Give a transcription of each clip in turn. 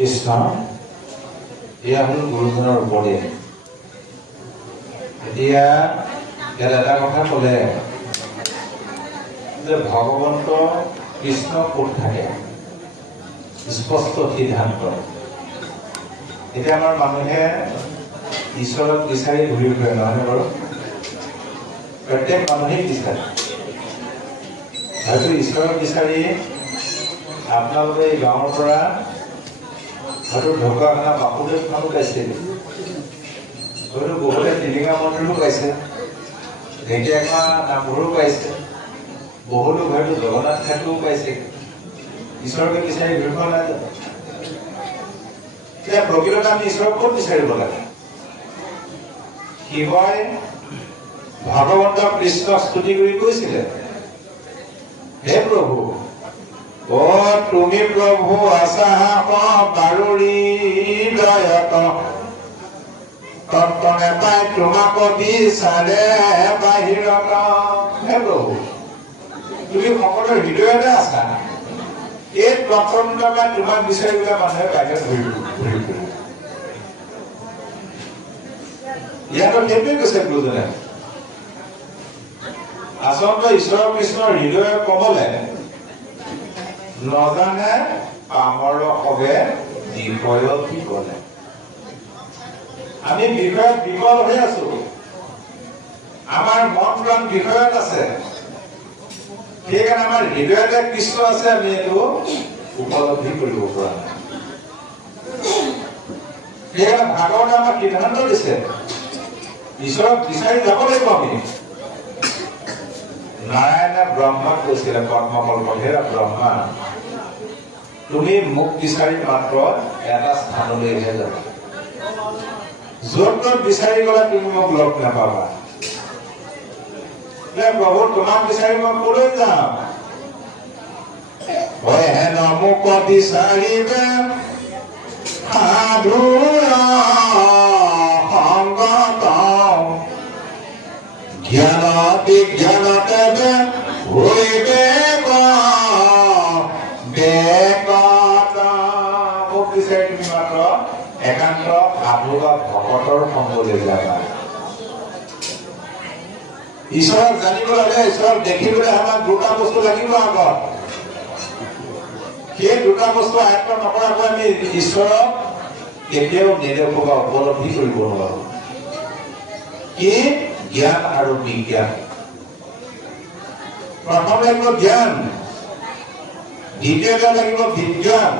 কৃষ্ণ এয়া হ'ল গুৰুজনৰ উপদেশ। এতিয়া ইয়াত এটা কথা ক'লে যে ভগৱন্ত কৃষ্ণ ক'ত থাকে, স্পষ্ট সিদ্ধান্ত। এতিয়া আমাৰ মানুহে ঈশ্বৰক বিচাৰি ঘূৰি ফুৰে, নহয়নে বাৰু? প্ৰত্যেক মানুহেই বিচাৰে। হয়তো ঈশ্বৰক বিচাৰি আপোনালোকে এই গাঁৱৰ পৰা হয়তো ঢকুৱাখানা বাসুদেৱ থানো পাইছে, হয়তো বহুতে টিলিঙা মন্দিৰো পাইছে, ঢেকীয়াখোৱা নামঘৰো পাইছে, বহু লোক হয়তো জগন্নাথ ঘাটও পাইছে। ঈশ্বৰকে বিচাৰি ঘূৰি ফুৰা নাই জানো? এতিয়া প্ৰকৃততে আমি ঈশ্বৰক ক'ত বিচাৰিব লাগে? শিৱই ভগৱন্ত কৃষ্ণক স্তুতি কৰি কৈছিলে, হে প্ৰভু, অ তুমি প্ৰভু আছাহাস বাৰুদয়ত, তত্ত্ব নেপাই তোমাক বিচাৰে বাহিৰত। হে প্ৰভু, তুমি সকলোৰে হৃদয়তে আছা, এই তত্ত্ব নাপাই তোমাক বিচাৰিবলৈ মানুহে বাহিৰত ঘূৰি ফুৰে। ইয়াতো সেইটোৱে কৈছে গুৰুজনে। আচলতে ঈশ্বৰ কৃষ্ণৰ হৃদয় কমলে নজানে পামৰ সবে বিষয় কি কৰে। আমি বিষয়ত বিকল হৈ আছো, আমাৰ মন প্ৰাণ বিষয়ত আছে, সেইকাৰণে আমাৰ হৃদয়তে কৃষ্ণ আছে, আমি এইটো উপলব্ধি কৰিব পৰা নাই। সেইকাৰণে ভাগৱতে আমাক সিদ্ধান্ত দিছে, ঈশ্বৰক বিচাৰি যাব লাগিব আমি। নাৰায়ণে ব্ৰহ্মাক কৈছিলে কৰ্মকল্প, হে ব্ৰহ্মা, তুমি মোক বিচাৰি মাত্ৰ এটা স্থানলৈহে যাবা, য'ত ত'ত বিচাৰি গ'লে তুমি মোক লগ নাপাবা। প্ৰভু, তোমাক বিচাৰি মই কলৈ যাম? হেন মোক বিচাৰিবে সাধুৰ সংগত, জ্ঞান বিজ্ঞানতে হৈবে মোক বিচাৰি তুমি মাত্ৰ একান্ত সাধু বা ভকতৰ সংগলৈ যাবা। ঈশ্বৰক জানিবলৈ হ'লে, ঈশ্বৰক দেখিবলৈ আমাক দুটা বস্তু লাগিব আগত। সেই দুটা বস্তু আয়ত্ত নকৰাকৈ আমি ঈশ্বৰক কেতিয়াও নেদেখো বা উপলব্ধি কৰিব নোৱাৰো। কি? জ্ঞান আৰু বিজ্ঞান। প্ৰথম লাগিব জ্ঞান, দ্বিতীয়তে লাগিব বিজ্ঞান।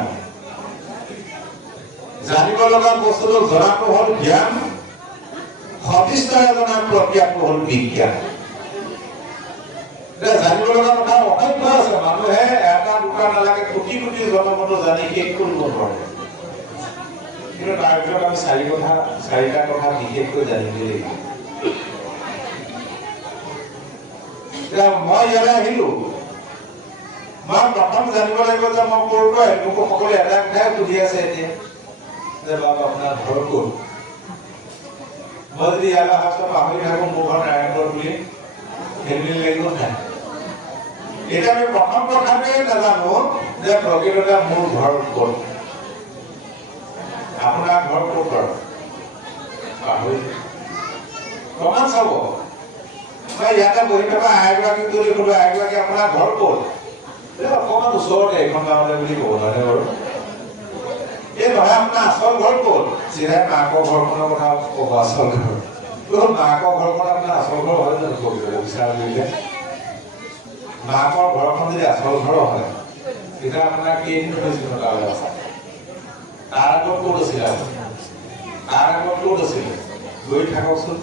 জানিব লগা বস্তুটো জনাটো হ'ল জ্ঞান, সবিস্তাৰে জনাৰ প্ৰক্ৰিয়াটো হ'ল বিজ্ঞান। জানিব লগা কথা অসংখ্য আছে, মানুহে এটা দুটা নালাগে কোটি কোটি জনমতো জানি শেষ কৰিব নোৱাৰে। কিন্তু তাৰ ভিতৰত আমি চাৰিটা কথা বিশেষকৈ জানিব লাগিব। মই ইয়ালৈ আহিলো, মই প্ৰথম জানিব লাগিব যে মই ক'ৰ পৰা আহিলো। মোক সকলোৱে এটা কথাই সুধি আছে এতিয়া যে বাবা আপোনাৰ ঘৰ ক'ত? মই যদি ইয়ালৈ অহা পাহৰি থাকো মোৰ ঘৰ নাৰায়ণপুৰ বুলি, খেলি লাগিব নাই? এতিয়া আমি প্ৰথম কথাটোৱে নাজানো যে প্ৰকৃততে মোৰ ঘৰ ক'ত। আপোনাৰ ঘৰ ক'ত বাৰু? পাহৰি প্ৰমাণ চাব। মই ইয়াতে বহি থকা আইগৰাকীক যদি সোধো, আইগৰাকী আপোনাৰ ঘৰ ক'ত? অকণমান ওচৰতে এইখন গাঁৱতে বুলি ক'ব, নহয়নে বাৰু? এই নহয় আপোনাৰ আচল ঘৰ ক'ত? চিধাই মাকৰ ঘৰখনৰ কথা ক'ব, আচল ঘৰ। মাকৰ ঘৰখন আপোনাৰ আচল ঘৰ হয় জানো? বিচাৰ কৰিলে মাকৰ ঘৰখন যদি আচল ঘৰ হয়, তেতিয়া আপোনাৰ কেইদিন হৈছিল তালৈ আছে? তাৰ আগত ক'ত আছিলে? তাৰ আগত ক'ত আছিলে? গৈ থাককচোন,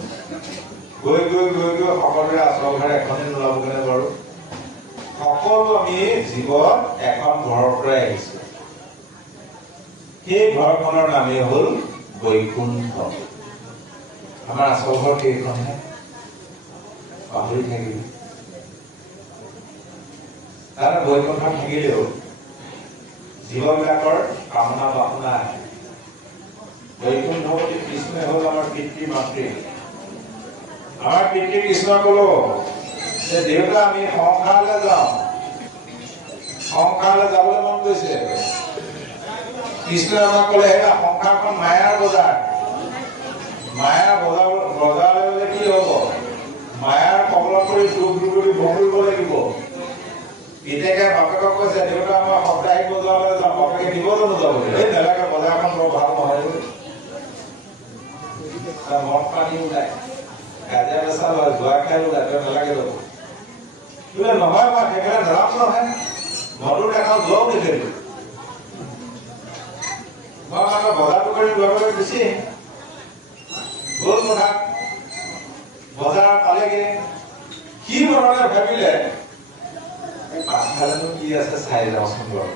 গৈ গৈ গৈ গৈ সকলোৰে আচল ঘৰ এখনেই নোলাবগৈ বাৰু। সকলো আমি জীৱন এখন ঘৰৰ পৰাই আহিছো। সেই ঘৰখনৰ নামেই হ'ল বৈকুণ্ঠ। আমাৰ আচল ঘৰ কেইখনহে? পাহৰি থাকিলো। তাৰ বৈকুণ্ঠ থাকিলেও জীৱবিলাকৰ কামনা বাসনা আহে। বৈকুণ্ঠৱতী কৃষ্ণই হ'ল আমাৰ পিতৃ মাতৃ। আমাৰ পিতৃ কৃষ্ণ ক'লো যে দেউতা আমি সংসাৰলৈ যাওঁ। সংসাৰলৈ যাবলৈ মন গৈছে। কৃষ্ণই আমাক ক'লে সংসাৰখন মায়াৰ বজাৰ। মায়াৰ বজাৰলৈ কি হ'ব? মায়াৰ কবলত পৰি দুখ দুৰ্গতি ভোগ কৰিব লাগিব। পিতেকে বাপেকক কৈছে দেউতা মই সপ্তাহিক বজাৰলৈ যাম, বাপেকে দিব জানো যাবলৈ? এই নেলাগে, বজাৰখন বৰ ভাল নহয়। মদ পানী ওলাই, কাজিয়া পেচাল হয়, জোৱা খাই ওলাই, নেলাগে যাব। বোলে নহয়, মই সেইকাৰণে নাযাম নহয়, মদো দেখাওঁ, যোৱাও দেখিলো। মই মানে বজাৰটো কৰি যাবলৈ গুচি গ'ল কথা। বজাৰ পালেগে, কি মনতে ভাবিলে পাছফালেনো কি আছে চাই যাওঁচোন বাৰু।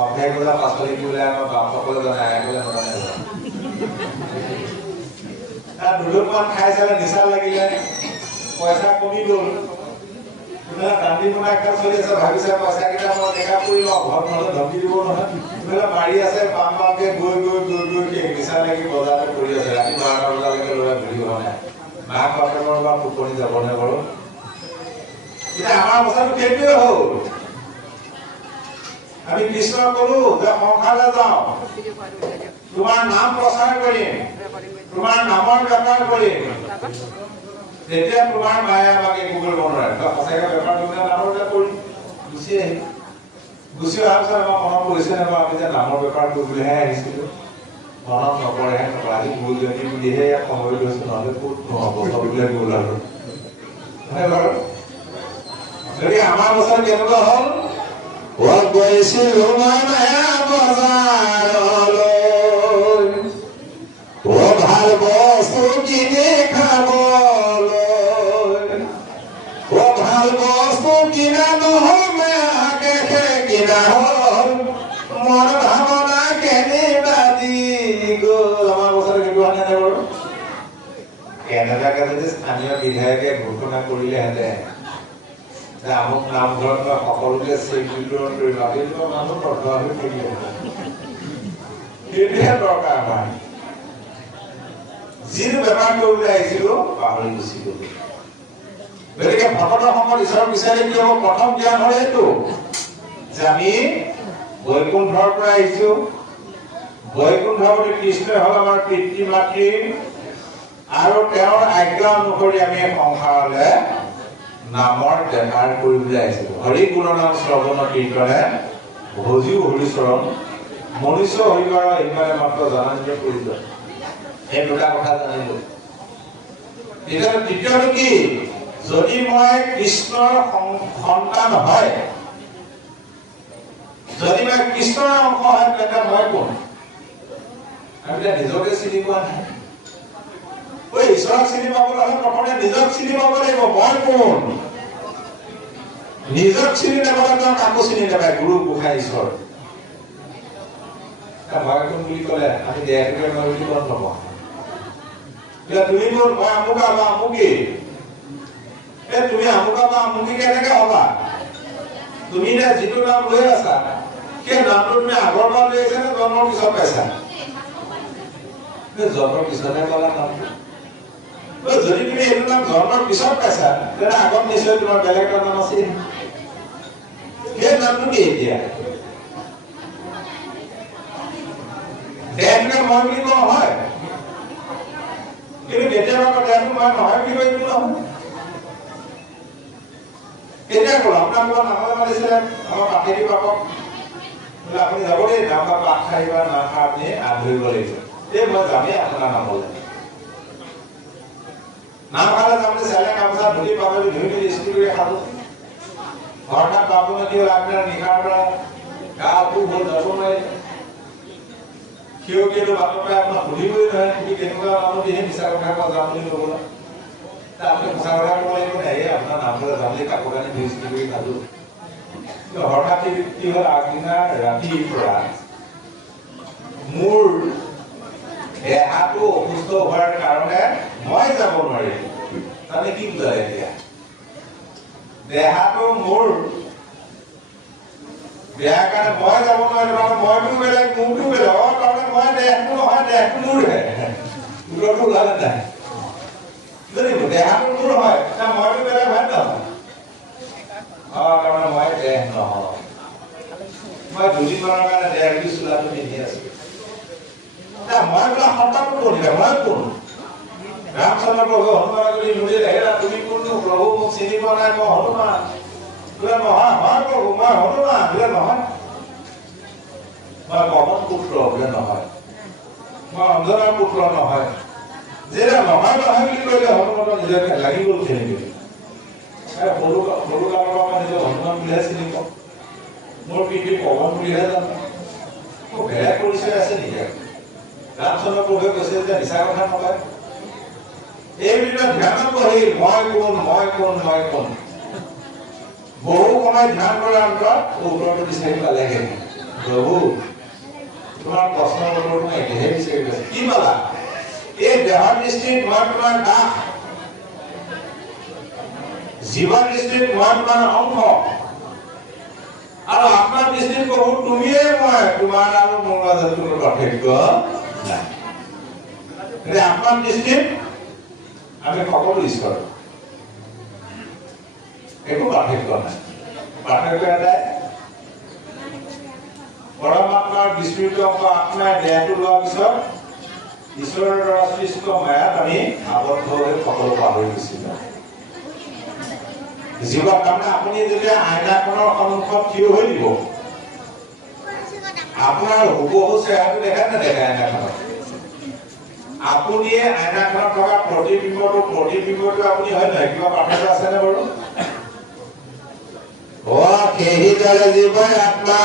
অভ্যাস বজাৰ পাচলি কি বোলে আমাৰ বাপসকলে জনাই, আইসকলে নজনাই। দুডুলমান খাই চালে নিচা লাগিলে, পইচা কমি গ'ল। দান্দি মোনা একটা চলি আছে, ভাবিছে পইচা কেইটা মই টেকা কৰি লওঁ, ঘৰত নহ'লে ধমকি দিব নহয়। মাৰি আছে পাম পামকে গৈ নিচা লাগি বজাৰতে কৰি আছে। ৰাতি 12টা বজালৈকে ল'ৰা ঘূৰি অহা নাই। মাক বাপেকৰ বা টোপনি যাবনে বাৰু? এতিয়া আমাৰ অৱস্থাটো সেইটোৱে হ'ল। আমি কৃষ্ণক ক'লো যে সংসাৰলৈ যাওঁ, তোমাৰ নাম প্ৰচাৰ কৰিম, তোমাৰ নামৰ বেপাৰ কৰিম। তেতিয়া তোমাৰ মায়ে আমাক একো কৰিব নোৱাৰে। সঁচাকে বেপাৰ কৰিলে নামৰ বেপাৰ কৰিম। গুচি আহিম। গুচি অহাৰ পিছত আমাৰ মনত পৰিছে নাপাওঁ, আমি যে নামৰ বেপাৰ কৰিবলৈহে আহিছিলো, মনত নপৰেহে নপৰে। আজি ভুলজনী বুলিহে ইয়াত সময় লৈছো, নহ'লে ক'ত নহ'ব, চবলে গ'ল আৰু। গতিকে আমাৰ বছৰ কেনেকুৱা হ'ল? গৈছিলো মই মায়া বজাৰলৈ, ভাল বস্তু কিনি খাবলৈ, ভাল বস্তু কিনা নহ'ল, মেয়াকে কিনা হ'ল, মন ভাৱনা কেনিবা দি গ'ল। আমাৰ বছৰ সেইটো হোৱা নাই বাৰু? কেনেবাকে যদি স্থানীয় বিধায়কে ঘোষণা কৰিলেহেঁতেন যে আমুক নামঘৰত বা সকলোকে চেক বিতৰণ কৰিম, মানুহ নথোৱা হৈ থাকিলেহেঁতেন। সেইটোহে দৰকাৰ আমাৰ। যিটো বেপাৰ কৰিবলৈ আহিছিলো পাহৰি গুচি গ'লো। গতিকে ভকতৰ সময়ত ঈশ্বৰৰ বিচাৰি কি হ'ব? প্ৰথম জ্ঞান হ'ল এইটো যে আমি বৈকুণ্ঠৰ পৰা আহিছো। বৈকুণ্ঠৱতী কৃষ্ণই হ'ল আমাৰ পিতৃ মাতৃ, আৰু তেওঁৰ আজ্ঞা অনুসৰি আমি সংসাৰলৈ নামৰ বেপাৰ কৰিবলৈ আহিছিলো। হৰি গুণনাম শ্ৰৱণ কীৰ্তনে ভজিও হৰিচৰণ, মনুষ্য হৰিবাৰ ইমানে মাত্ৰ জনাঞ্জ প্ৰয়োজন। এই দুটা কথা জানিলো। দ্বিতীয়টো কি? যদি মই কৃষ্ণৰ সন্তান হয়, যদি মই কৃষ্ণৰ অংশ হয়, তেন্তে মই কোন? আমি নিজকে চিনি পোৱা নাই। ঈশ্বৰক চিনি পাবলৈ হ'লে প্ৰথমে নিজক চিনি পাব লাগিব। মই কোন? নিজক চিনি নাপালে তেওঁ কাকো চিনি নাপায়, গুৰু গোসাঁই ঈশ্বৰ। মই কোন বুলি ক'লে আমি দেহটোকে মই বুলি গম নাপাওঁ। তুমি কোন? মই আমুকা বা আমুকি। তুমি আমুকা বা আমুকি কেনেকে হবা? তুমি এতিয়া যিটো নাম লৈ আছা, সেই নামটো তুমি আগৰ পৰা লৈ আহিছা নে জন্মৰ পিছত পাইছা? জন্মৰ পিছতহে পালা নামটো। যদি তুমি এইটো নাম জন্মৰ পিছত পাইছা, তেতিয়া আগত নিশ্চয় তোমাৰ বেলেগ এটা নাম আছিল। সেই নামটো কি এতিয়া? দেহটোকে মই বুলি কোৱা হয়, কিন্তু কেতিয়াবা দেহটো মই নহয় বুলি কৈ দিলো নহয়। কেতিয়া ক'লো? আপোনাৰ কিবা নামলৈ মাতিছিলে আমাৰ পাঠেৰি পাপক, বোলে আপুনি যাব দেই, নাম বা পাঠ খাই বা নাম খাই আপুনি আগ ধৰিব লাগিব। এই মই যামেই আপোনাৰ নামলৈ। নাম খালে যাবলৈ চালে গামোচা ধুতি পাগলি ধুই মেলি স্কুল কৰি খালো। ঘৰটাত বাবু নদী আগদিনা নিশাৰ পৰা গা উঠো হ'ল, যাব নোৱাৰিলে। সিয়কীয়েতো বাটৰ পৰা আপোনাক সুধিবই নহয়, তুমি কেনেকুৱা নামত দিহে মিছা কথা কোৱা যাম বুলি নগ'লা। আপুনি সঁচা কথা ক'ব লাগিব নে? এই আপোনাৰ নামলৈ যাম বুলি কাপোৰ কানি ধুই স্কুল কৰি খালো। হঠাৎ কি হ'ল, আগদিনা ৰাতিৰ পৰা মোৰ দেহাটো অসুস্থ হোৱাৰ কাৰণে মই যাব নোৱাৰিলো। তাৰমানে কি বুজালে এতিয়া? দেহাটো মোৰ বেয়া কাৰণে মই যাব নোৱাৰিলো, মইতো বেলেগ, মোৰতো বেলেগ। তাৰমানে মই দেহটো নহয়, দেহটো মোৰহে। উত্তৰটো ওলালে নাই? যদি দেহাটো মোৰ হয়, মইতো বেলেগ হয় নহয়। তাৰমানে মই দেহ নহয়। মই দুদিনমানৰ কাৰণে দেহটো চোলাটো পিন্ধি আছো। কোন মই কোন ৰামচন্দ্ৰ প্ৰভু হনুমান কৰি মুজি দেখিলা তুমি কোননো প্ৰভু মোক চিনি পোৱা নাই মই হনুমান বোলে নহয় হয় প্ৰভু মই হনুমান বোলে নহয় মই পৱন পুত্ৰ বোলে নহয় মই অঞ্জনাৰ পুত্ৰ নহয় যেটা নহয় নহয় বুলি কৈলে হনুমান নিজকে লাগি গ'ল খেলি সৰু কালৰ পৰা নিজৰ হনুমান বুলিহে চিনি পাওঁ মোৰ পিতৃ পৱন বুলিহে জানো মোৰ বেলেগ পৰিচয় আছে নেকি ৰামচন্দ্ৰ প্ৰভুৱে কৈছে যে মিছা কথা নকয় এই বিষয়ে ধ্যানত বহি মই কোন বহু সময় ধ্যান কৰাৰ অন্তত উত্তৰটো বিচাৰি পালেগে প্ৰভু তোমাৰ প্ৰশ্নৰ উত্তৰটো মই এতিয়াহে বিচাৰি পাইছো কি পালা এই দেহৰ দৃষ্টিত মই তোমাৰ দাস জীৱন দৃষ্টিত মই তোমাৰ অংশ আৰু আত্মাৰ দৃষ্টিত প্ৰভু তুমিয়ে মই তোমাৰ আৰু মোৰ মাজত কোনো পাৰ্থক্য নাই আত্মাৰ দৃষ্টিত আমি সকলো ঈশ্বৰ একো পাৰ্থক্য নাই পাৰ্থক্য এটাই পৰমাত্মাৰ বিস্মৃত অংশ আত্মাই দেহটো লোৱাৰ পিছত ঈশ্বৰৰ দ্বাৰা সৃষ্ট মায়াত আমি আবদ্ধ হৈ সকলো পাহৰি গৈছিলো জীৱন তাৰমানে আপুনি যেতিয়া আইনাখনৰ সন্মুখত থিয় হৈ দিব আপোনাৰ হুবহু চেহেৰাটো দেখা নেদেখে আইনাখনত আপুনিয়ে আইনাখনত থকা প্ৰতিবিম্বটো আপুনি হয় নহয় কিবা পাৰ্থক্য আছেনে বাৰু সেই দৰে জীৱ আত্মা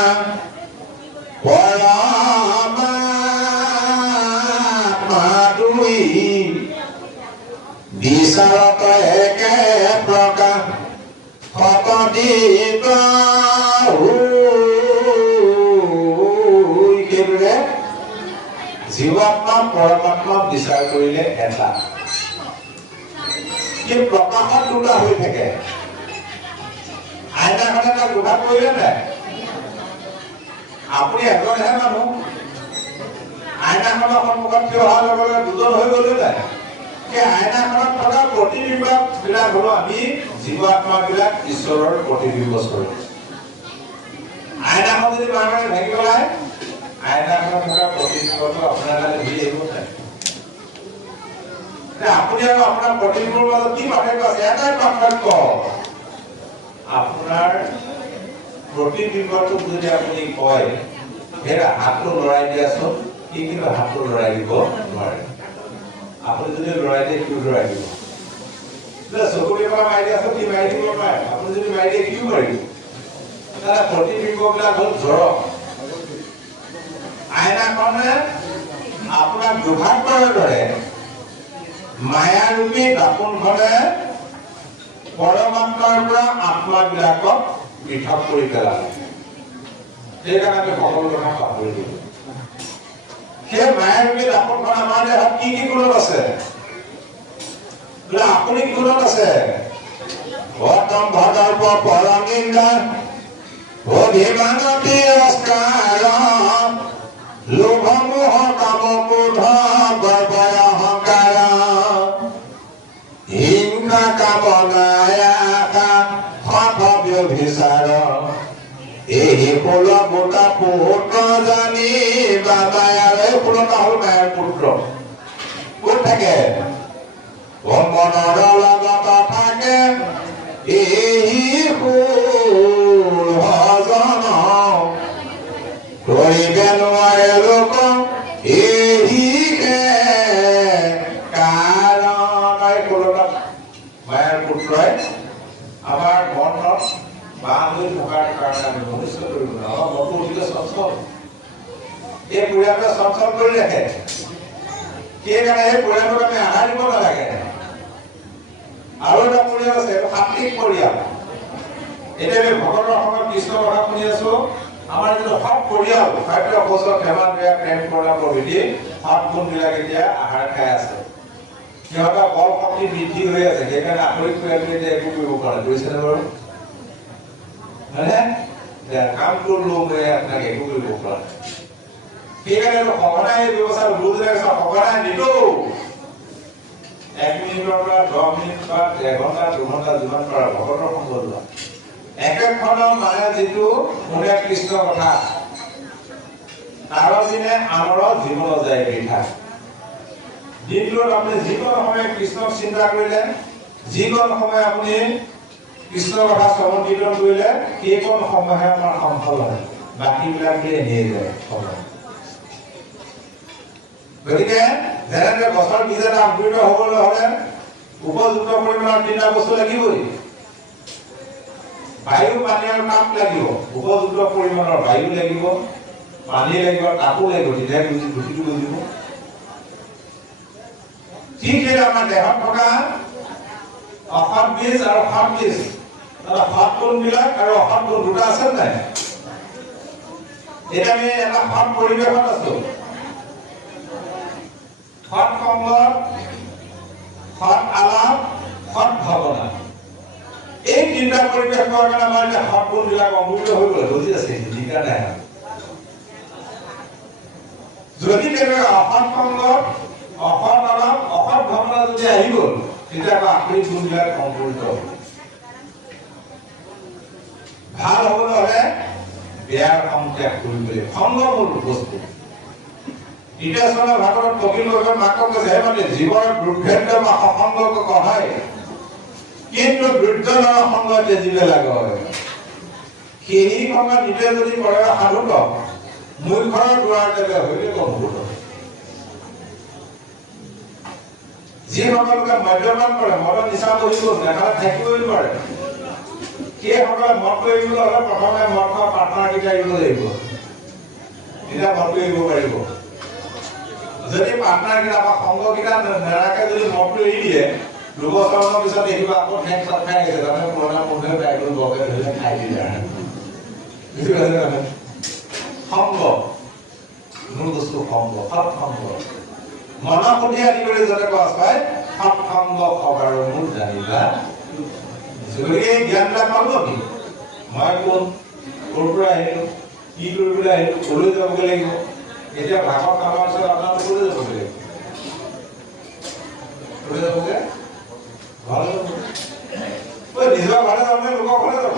বিচাৰত একে প্ৰকাশ সেইদৰে জীৱাত্মা পৰমাত্মা বিচাৰ কৰিলে এটা কিন্তু প্ৰকাশত দুটা হৈ থাকে আইনাখনে তাক দুটা কৰিলে নাই আপুনি এজনহে মানুহ আইনাখনৰ সন্মুখত থিয় হোৱাৰ লগে লগে দুজন হৈ গ'লে নাই সেই আইনাখনত থকা প্ৰতিবিম্ব বিলাক হলো আমি জীৱাত্মা বিলাক ঈশ্বৰৰ প্ৰতিবিম্ব স্বৰূপ আইনাখন যদি মানুহে ভাঙি পেলায় আইনাখনত থকা প্ৰতিবিম্বটো আপোনাৰ কাৰণে ঘূৰি আহিব নাই আপুনি আৰু আপোনাৰ প্ৰতিবিম্বৰ মাজত কি পাৰ্থক্য আছে এটাই পাৰ্থক্য আপোনাৰ প্ৰতিবিম্বটোক যদি আপুনি কয় হেৰা হাতটো লৰাই দিয়াচোন কি কিন্তু হাতটো লৰাই দিব নোৱাৰে আপুনি যদি লৰাই দিয়ে কিয় লৰাই দিব চকুৰে পৰা মাৰি দিয়াচোন কি মাৰি দিব নোৱাৰে আপুনি যদি মাৰি দিয়ে কিয় মাৰিব তাৰ প্ৰতিবিম্ববিলাক হ'ল জ্বৰক আইনাখনে আপোনাক দুভাগ কৰাৰ দৰে মায়াৰূপী দাপোনখনে পৰমাত্মাৰ পৰা আত্মাবিলাকক পৃথক কৰি পেলালে সেইকাৰণে আমি সকলো কথা পাহৰি দিলো সেই মায়াৰূপী দাপোনখন আমাৰ দেহত কি কি গুণত আছে আপুনি গুণত আছে ভদ্ৰম ভদ্ৰল্প পৰনিন্দা অভিমানতি অস্কাৰ লোভ মোহ কাম ক্ৰোধ গৰ্বয় অহংকাৰ হিংসা কামনায় আশা ব্যভিচাৰ এই ষোল গোটা পুত্ৰ জানি বাবায়াৰ এই ষোলটা হল মায়াৰ পুত্ৰ ক'ত থাকে মনৰ লগত থাকে এই ভজন কৰিবে নোৱাৰে লোক এইহে কাৰণ ষোলটা মায়াৰ পুত্ৰই আমাৰ মনত বাঁহ হৈ থকাৰ কাৰণে আমি মনুষ্য কৰিব নোৱাৰো আমাৰ মনটো অতিকে চঞ্চল এই পৰিয়ালটোৱে চঞ্চল কৰি ৰাখে সেইকাৰণে এই পৰিয়ালটোক আমি আধাৰ দিব নালাগে আৰু এটা পৰিয়াল আছে এইটো সাত্বিক পৰিয়াল এতিয়া আমি ভগৱানৰ সময়ত কৃষ্ণ কথা শুনি আছো আমাৰ যিটো সৎ পৰিয়াল খাদ্য বছৰ ধেমাল বেয়া প্ৰেম কৰা প্ৰভৃতি সৎ গুণবিলাক এতিয়া আহাৰ খাই আছে সিহঁতৰ বল শক্তি বৃদ্ধি হৈ আছে সেইকাৰণে আধুনিক পৰিয়ালটোৱে এতিয়া একো কৰিব পৰা নাই বুজিছেনে বাৰু কাম কৰিলো মই আপোনাক একো কৰিব পৰা নাই সেইকাৰণে সঘনাই এই ব্যৱস্থা বুজিলে সঘনাই নিদিও 1 মিনিটৰ পৰা 10 মিনিট বা 1 ঘণ্টা 2 ঘণ্টা যিমান পৰা ভগতৰ সংগ লোৱা একেখনৰ মানে যিটো শুনে কৃষ্ণ কথা তাৰ দিনে আমাৰ জীৱন যায় বৃথা দিনটোত আপুনি যিকোনো সময় কৃষ্ণক চিন্তা কৰিলে, যিকোনো সময় আপুনি কৃষ্ণৰ কথা শ্ৰৱণ কীৰ্তন কৰিলে, সেইকণ সময়হে আমাৰ সফল হয়, বাকীবিলাকে এনেই যায় সময়। গতিকে যেনেদৰে গছৰ বীজ এটা অংকুৰিত হ'বলৈ হ'লে উপযুক্ত পৰিমাণৰ তিনিটা বস্তু লাগিবই। বায়ু, পানী আৰু তাপ লাগিব। উপযুক্ত পৰিমাণৰ বায়ু লাগিব, পানী লাগিব, তাপো লাগিব, তেতিয়াহে গুটিটো গজিব। ঠিক সেইদৰে আমাৰ দেহত থকা অসৎ বীজ আৰু সৎ বীজ, সৎ গুণবিলাক আৰু অসৎ গুণ দুটা আছে নাই? এতিয়া আমি এটা সৎ পৰিৱেশত আছো, সৎ সংগ, সৎ আলাপ, সৎ ভাৱনা। এই তিনিটা পৰিৱেশ হোৱাৰ কাৰণে আমাৰ এতিয়া সৎ গুণবিলাক অমূল্য হৈ গ'ল, বুজি আছে? জিকা নাই। যদি কেনেকৈ অসৎ সংগ, অসৎ আলাপ, অসৎ ভাৱনা যদি আহি গ'ল, তেতিয়া আখৰিক গুণবিলাক সম্পূৰ্ণ হ'ব। ভাল হ'বলৈ হ'লে বেয়াৰ সংত্যাগ কৰিব লাগিব। সংগ মূল বস্তু। তৃতীয় শ্লোকৰ ভাগৱত কপিল গগৈয়ে মাকক কৈছে, মানে জীৱৰ দুৰ্ভেদ্য বা সসংগক কহায়, কিন্তু দুৰ্জনৰ সংগ তেজিবে লাগে। সেই সংগ নিজে যদি কৰে সাধুক, মূৰ্খৰ দুৱাৰ দেৱে হইলে কমূৰ্খ। যিসকলে মদ্যপান কৰে, মদত নিচা বহিব, নেখালে থাকিবই নোৱাৰে, সেইসকলে মদ কৰিবলৈ হ'লে প্ৰথমে মদ খোৱা পাৰ্টনাৰকেইটা এৰিব লাগিব, তেতিয়া মদটো এৰিব পাৰিব। যদি পাৰ্টনাৰকেইটা বা সংগকেইটা নেৰাকে যদি মদটো এৰি দিয়ে, দুবছৰৰ পিছত দেখিবা আকৌ ঠেক চট খাই আহিছে, তাৰমানে পুৰণা বন্ধুৱে বাইকত বৰকে ধৰিলে খাই দিলে। সংগ মূল বস্তু সংগ, সৎ সংগ। মনৰ প্ৰতি আদি কৰি যাতে কোৱা পায়, সৎ সংগ খবৰ মোৰ জানিবা। গতিকে এই জ্ঞানবিলাক পাব কি? মই কোন, ক'ৰ পৰা আহিলো, কি কৰিবলৈ আহিলো, ক'লৈ যাবগৈ লাগিব। এতিয়া ভাগত কামৰ পিছত আপোনালোক ক'লৈ যাবগৈ লাগিব? ক'লৈ যাবগৈ? ঘৰলৈ যাব। নিজৰ ঘৰলৈ যাব নে লোকৰ ঘৰলৈ যাব?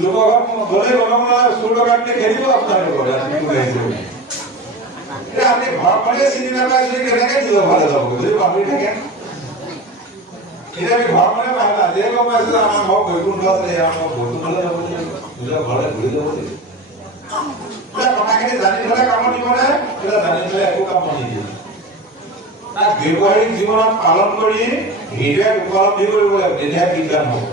লোকৰ ঘৰত গ'লে গণমূলালে চুৰ ডকাইতে খেলিব আপোনালোকৰ। এতিয়া আপুনি ঘৰখনে চিনি নাপায় যদি কেনেকৈ নিজৰ ঘৰলৈ যাবগৈ যদি ভাবি থাকে? এতিয়া আমি ঘৰখনে পাইছা, আজিয়ে গম পাইছো যে আমাৰ ঘৰ বৈকুণ্ঠ আছে, আমাৰ বৈকুণ্ঠলৈ যাব লাগিব, নিজৰ ঘৰলৈ ঘূৰি যাব লাগিব। কথাখিনি জানি থলে কামত দিব নে? জানি থলে একো কামত নিদিয়ে। তাক ব্যৱহাৰিক জীৱনত পালন কৰি হৃদয়ত উপলব্ধি কৰিব লাগিব, তেতিয়াহে বিজ্ঞান হ'ব।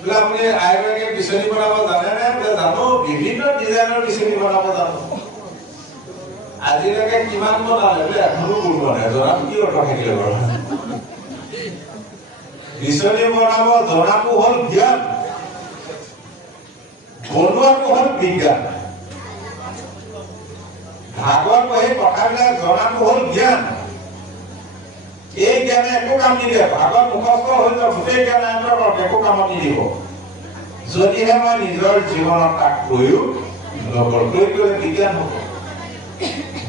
বোলে আপুনি আইগৰাকীয়ে বিচনী বনাব জানেনে? বোলে জানো, বিভিন্ন ডিজাইনৰ বিচনী বনাব জানো। আজিলৈকে কিমান বনালে? বোলে এখনো বনোৱা নাই। জনাটো কি অৰ্থ থাকিলে বাৰু? বিচনী বনাব জনাটো হ'ল জ্ঞান, বনোৱাটো হ'ল বিজ্ঞান। ভাগৱত পঢ়ি কথাবিলাক জনাটো হ'ল জ্ঞান। এই জ্ঞানে একো কাম নিদিয়ে। ভাগৱত মুখস্থ হৈ যোৱা গোটেই জ্ঞান একো কামত নিদিব, যদিহে মই নিজৰ জীৱনত তাক প্ৰয়োগ নকৰোঁ। প্ৰয়োগ কৰিলে বিজ্ঞান হ'ব।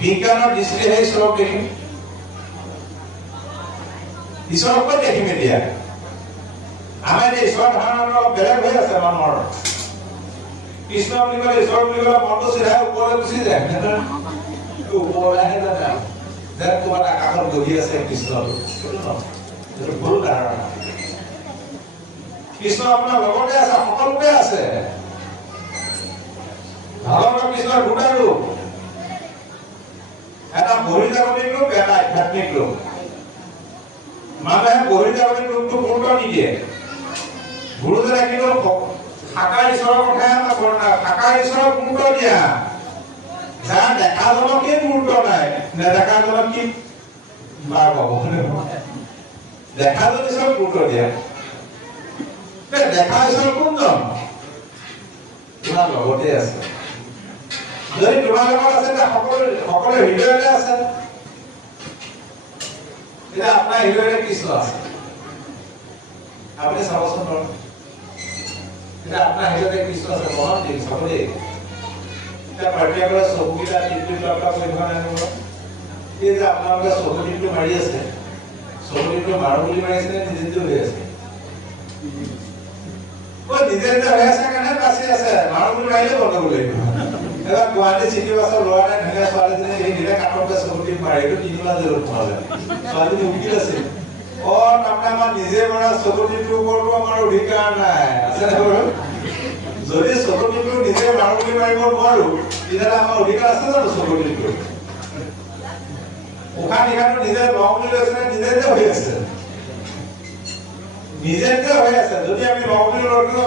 বিজ্ঞানৰ দৃষ্টিৰে ঈশ্বৰক দেখিম। ঈশ্বৰক ক'ত দেখিম এতিয়া? আমাৰ এতিয়া ঈশ্বৰ ধাৰণাটো অলপ বেলেগ হৈ আছে মানুহৰ। কৃষ্ণ বুলি ক'লে, ঈশ্বৰ বুলি ক'লে মনটো চিধাই ওপৰলৈ গুচি যায়। ওপৰলৈহে জানে যেন তোমাৰ আকাশত বহি আছে কৃষ্ণটো। সেইটো ভুল ধাৰণা। কৃষ্ণ আপোনাৰ লগতে আছে, সকলোতে আছে। ভগৱান কৃষ্ণৰ দুটা ৰূপ, এটা বহিৰ্জাগতিক ৰূপ, এটা আধ্যাত্মিক ৰূপ। মানুহে বহিৰ্জাগতিক ৰূপটো গুৰুত্ব নিদিয়ে। গুৰুজনে কিন্তু সাকাৰ ঈশ্বৰৰ কথাহে আমাৰ বৰ্ণনা, সাকাৰ ঈশ্বৰক গুৰুত্ব দিয়া। যাৰ দেখাজনকেই গুৰুত্ব নাই, নেদেখাজনক কি বাৰ পাব? দেখাজন ঈশ্বৰক গুৰুত্ব দিয়া। দেখা ঈশ্বৰ কোনজন? তোমাৰ লগতে আছে। যদি তোমাৰ লগত আছে, সকলো হৃদয়তে আছে। এতিয়া আপোনাৰ হৃদয়তে কৃষ্ণ আছে। আপুনি চাবচোন বাৰু, এতিয়া আপোনাৰ হৃদয়তে কৃষ্ণ আছে। মনত দিম চাব দেই। এতিয়া প্ৰত্যেকৰে চকুকেইটা টিপটিপ লগ কৰি থকা নাই নহয়। এই যে আপোনালোকে চকু টিপটো মাৰি আছে, চকু টিপটো মাৰো বুলি মাৰিছে নে নিজে নিজে হৈ আছে? নিজে নিজে হৈ আছে কাৰণে বাচি আছে, মাৰো বুলি মাৰিলে বন্ধ কৰিব লাগিব। এবাৰ গুৱাহাটী চিটি বাছৰ ল'ৰা এটা ধুনীয়া ছোৱালীজনী সেই দিনে কাটতে চকুটি মাৰে এইটো 3 মাহ জেলত সোমালে ছোৱালীজনী উকিল আছিল তাৰমানে আমাৰ নিজে মৰা চকুটিটোৰ ওপৰতো আমাৰ অধিকাৰ নাই আছে নে বাৰু যদি চকুটিটো নিজে মাৰো বুলি মাৰিব নোৱাৰো তেতিয়াহ'লে আমাৰ অধিকাৰ আছে জানো চকুটিটো উশাহ নিশাহটো নিজে লওঁ বুলি লৈছে নিজে হৈ আছে নিজে হৈ আছে যদি আমি লওঁ বুলি লৈছো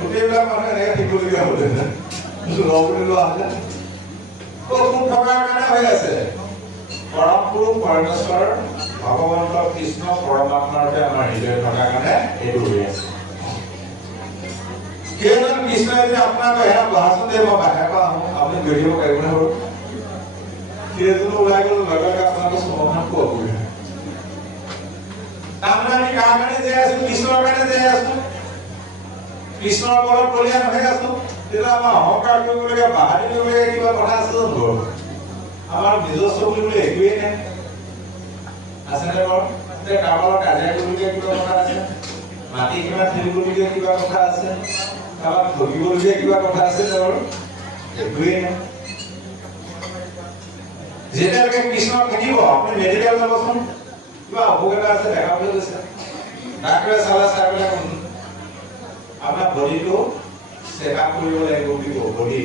গোটেইবিলাক মানুহে এনেকে শিকিবলগীয়া হ'লে লওঁ বুলি লোৱা হ'লে কোন থকাৰ কাৰণে হৈ আছে পৰম পুৰুষ পৰমেশ্বৰ ভগৱন্ত কৃষ্ণ পৰমাত্মাৰূপে আমাৰ হৃদয় থকাৰ কাৰণে এইটো হৈ আছে কেইজন কৃষ্ণই যদি আপোনাক এয়া বহাচোন দে মই বাহিৰৰ পৰা আহোঁ আপুনি গৈ দিব পাৰিবনে বাৰু কেইজন ওলাই গ'ল লগে লগে আপোনালোকৰ সমাধান পোৱা অসুবিধা তাৰমানে আমি কাৰ কাৰণে জীয়াই আছো কৃষ্ণৰ কাৰণে জীয়াই আছো কৃষ্ণৰ বলত বলিয়ান হৈ আছো তেতিয়া আমাৰ অহংকাৰ কৰিবলগীয়া বাহাদুৰি কৰিবলগীয়া কিবা কথা আছে জানো বাৰু আমাৰ নিজস্ব বুলিবলৈ একোৱেই নাই আছেনে বাৰু কাৰোবাৰ কাজিয়া কৰিবলগীয়া কিবা কথা আছে মাটি কিমান খেলিবলগীয়া কিবা কথা আছে কাৰোবাক ঠগিবলগীয়া কিবা কথা আছে নে বাৰু একোৱেই নাই যেতিয়ালৈকে কৃষ্ণ থাকিব আপুনি মেডিকেল যাবচোন কিবা অসুখ এটা আছে দেখাবলৈ গৈছে ডাক্তৰে চাই পেলাই আপোনাৰ বডিটো চেকআপ কৰিব লাগিব বুলি ক'ব বডি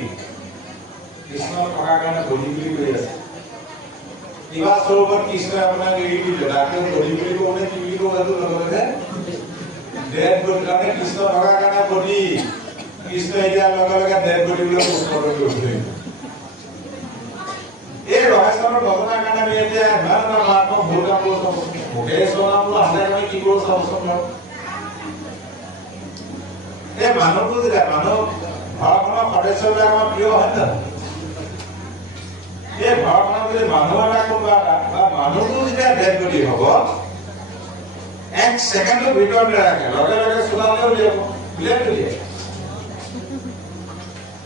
কৃষ্ণ থকাৰ কাৰণে বডি বুলি কৈ আছে কিবা স্বৰূপত কৃষ্ণই আপোনাক এৰি দিলে ডাক্তৰে বডি বুলি ক'বনে কি বুলি ক'ব সেইটো লগতে ডেড বডি কাৰণে কৃষ্ণ থকাৰ কাৰণে বডি কৃষ্ণ এতিয়া লগে লগে ডেড বডি বুলি উৎসৰ্গ কৰিব এই ৰহস্যৰ ঘটনাৰ কাৰণে আমি এতিয়া ইমান মাৰাত্মক ভুল কাম কৰিছো মুখেৰে চলাবলৈ হাতে আমি কি কৰো চাওঁচোন বাৰু এই মানুহটো যেতিয়া মানুহ ঘৰখনৰ সদস্যবিলাক আমাৰ প্ৰিয় হয় ন এই ঘৰখনত যদি মানুহ এটা কোনোবা এটা বা মানুহটো যেতিয়া ডেড বডি হ'ব 1 ছেকেণ্ডৰ ভিতৰত নাৰাখে লগে লগে চলালেও উলিয়াব উলিয়াই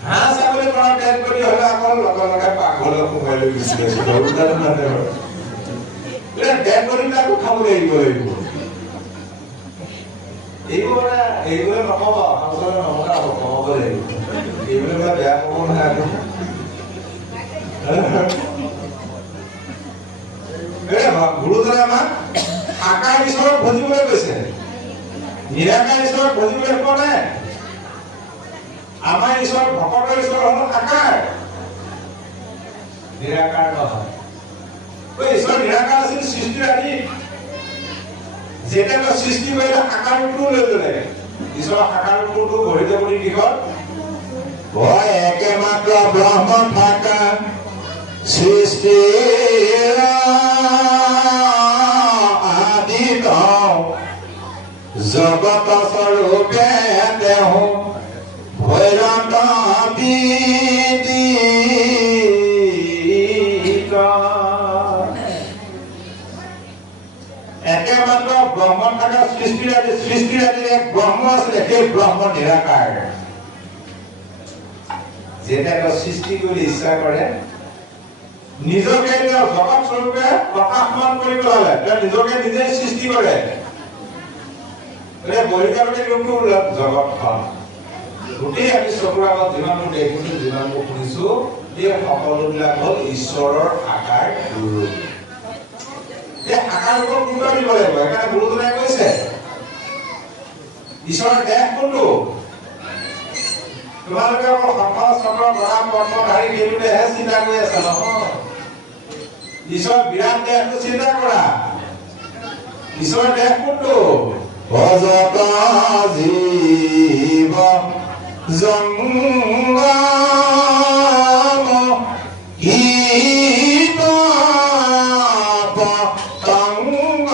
হাঁহ ছাগলী পৰা ডেড বডি হ'লে আকৌ লগে লগে পাকঘৰলৈ সোমাই লৈ গুচি গৈছে ডেড বডিবিলাকো খাবলৈ এৰিব লাগিব এইবোৰে নক'ব আচলতে নমতা হ'ব কমাব লাগিব এইবোৰে বোলে বেয়া ক'ব নহয় আকৌ গুৰুজনে আমাক সাকাৰ ঈশ্বৰক ভজিবলৈ কৈছে নিৰাকাৰ ঈশ্বৰক ভজিবলৈ কোৱা নাই আমাৰ ঈশ্বৰ ভকতৰ ঈশ্বৰ হ'ল সাকাৰ নিৰাকাৰ নহয় ঈশ্বৰ নিৰাকাৰ আছিল সৃষ্টিৰ আদি যেতিয়া সৃষ্টি কৰিলে সাকাৰ ৰূপটো লৈ ল'লে ঈশ্বৰৰ সাকাৰ ৰূপটো গঢ়ি যাবলৈ দিশত ভয় একেমাত্ৰ ব্ৰহ্ম থাকা সৃষ্টিৰ আদিত জগত স্বৰূপে তেওঁ ভৈৰৱ একেমাত্ৰ ব্ৰহ্ম থকা সৃষ্টিৰ আদিৰ এক ব্ৰহ্ম আছিলে সেই ব্ৰহ্ম নিৰাকাৰ যেতিয়া সৃষ্টি কৰি ইচ্ছা কৰে নিজকে জগত স্বৰূপে প্ৰকাশমান কৰি পেলালে তেওঁ নিজকে নিজে সৃষ্টি কৰে বহিৰ্জাগতিক ৰূপটো জগতখন গোটেই আমি চকুৰ আগত যিমানবোৰ দেখিছো যিমানবোৰ শুনিছো এই সকলোবিলাক হ'ল ঈশ্বৰৰ আকাৰ ৰূপ এই আকাৰ ৰূপক গুৰুত্ব দিব লাগিব সেইকাৰণে গুৰুজনাই কৈছে ঈশ্বৰৰ দেহ কোনটো তোমালোকে অকল শংকৰ চক্ৰ গদা পদ্মধাৰী সেইটোতেহে চিন্তা কৰি আছা নহয় ঈশ্বৰৰ বিৰাট দেহটো চিন্তা কৰা ঈশ্বৰৰ দেহ কোনটো ভজত জীৱ জংগম কীট পতংগ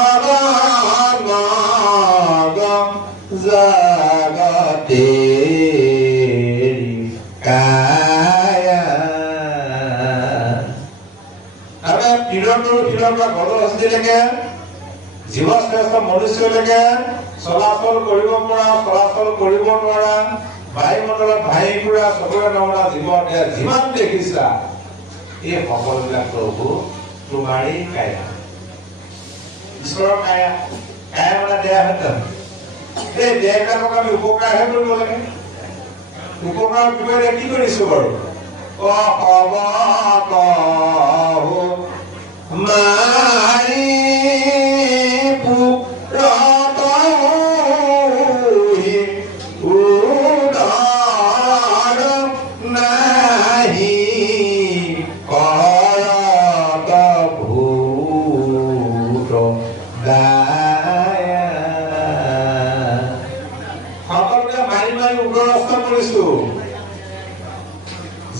অগণগ জগতে কায়া আমি তিৰকৰ ঘৰৰ হস্তিলৈকে জীৱশ্ৰেষ্ঠ মনুষ্যলৈকে চলাচল কৰিব পৰা চলাচল কৰিব নোৱাৰা বায়ুমণ্ডলত ভাহি ফুৰা চকুৰে নমৰা জীৱ যিমান দেখিছা এই সকলোবিলাক প্ৰভু তোমাৰেই কায়া ঈশ্বৰৰ কায়া কায়া মানে দেহ হয় এই দেহবিলাকক আমি উপকাৰহে কৰিব লাগে উপকাৰ কৰিলে কি কৰিছো বাৰু মাৰি